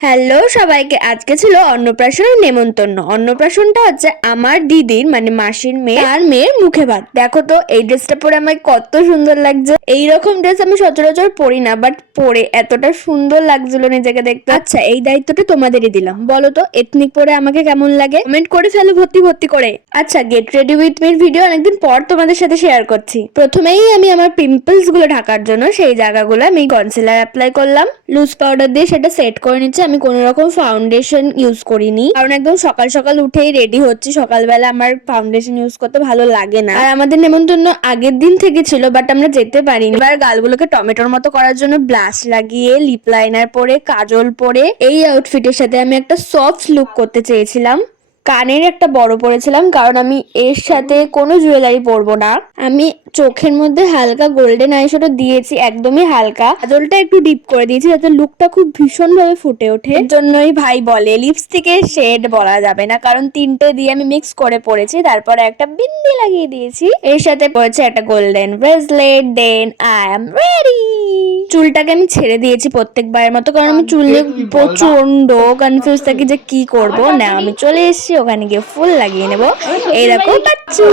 Hello সবাইকে, আজকে ছিল অন্নপ্রাশনের নেমন্তন্ন। অন্নপ্রাশনটা হচ্ছে আমার দিদির মানে মাসির মেয়ে, তার মেয়ের মুখে ভাত। দেখো তো এই ড্রেসটা পরে আমায় কত সুন্দর লাগছে। এইরকম ড্রেস আমি সচরাচর পরি না, বাট পরে এতটা সুন্দর লাগছিল নিজেকে দেখতে। আচ্ছা, এই দায়িত্বটা তোমাদেরই দিলাম, বলো তো এথনিক পরে আমাকে কেমন লাগে, কমেন্ট করে ফেলো ভর্তি ভর্তি করে। আচ্ছা, get ready with Mir video অনেকদিন পর তোমাদের সাথে শেয়ার করছি। প্রথমেই আমি আমার পিম্পলস গুলো ঢাকার জন্য সেই জায়গাগুলো আমি কনসিলার অ্যাপ্লাই করলাম, লুজ পাউডার দিয়ে সেটা সেট করে নিচ্ছি। আমি কোনো রকম ফাউন্ডেশন ইউজ করিনি, কারণ একদম সকাল সকাল উঠেই রেডি হচ্ছি। সকালবেলা আমার ফাউন্ডেশন ইউজ করতে ভালো লাগে না। আর আমাদের নেমন্তন্ন আগের দিন থেকে ছিল, বাট আমরা যেতে পারিনি। এবার গালগুলোকে টমেটোর মতো করার জন্য ব্লাশ লাগিয়ে, লিপ লাইনার পরে, কাজল পরে, এই আউটফিটের সাথে আমি একটা সফট লুক করতে চেয়েছিলাম। কানের একটা বড় পরেছিলাম, কারণ আমি এর সাথে কোনো জুয়েলারি পরবো না। আমি চোখের মধ্যে হালকা গোল্ডেন আইশ্যাডো দিয়েছি, একদমই হালকা। কাজলটা একটু ডিপ করে দিয়েছি যাতে লুকটা খুব ভীষণ ভাবে ফুটে ওঠে। এর জন্যই ভাই বলে লিপস্টিকের শেড বলা যাবে না, কারণ তিনটে দিয়ে আমি মিক্স করে পরেছি। তারপরে একটা বিন্দি লাগিয়ে দিয়েছি, এর সাথে পড়েছে একটা golden bracelet. Then I am ready. চুলটাকে আমি ছেড়ে দিয়েছি প্রত্যেকবারের মতো, কারণ আমি চুল নিয়ে প্রচন্ড কনফিউজ থাকি যে কি করব। না, আমি চলে এসেছি, ওখানে গিয়ে ফুল লাগিয়ে নেবো। এই দেখো পাচ্ছি।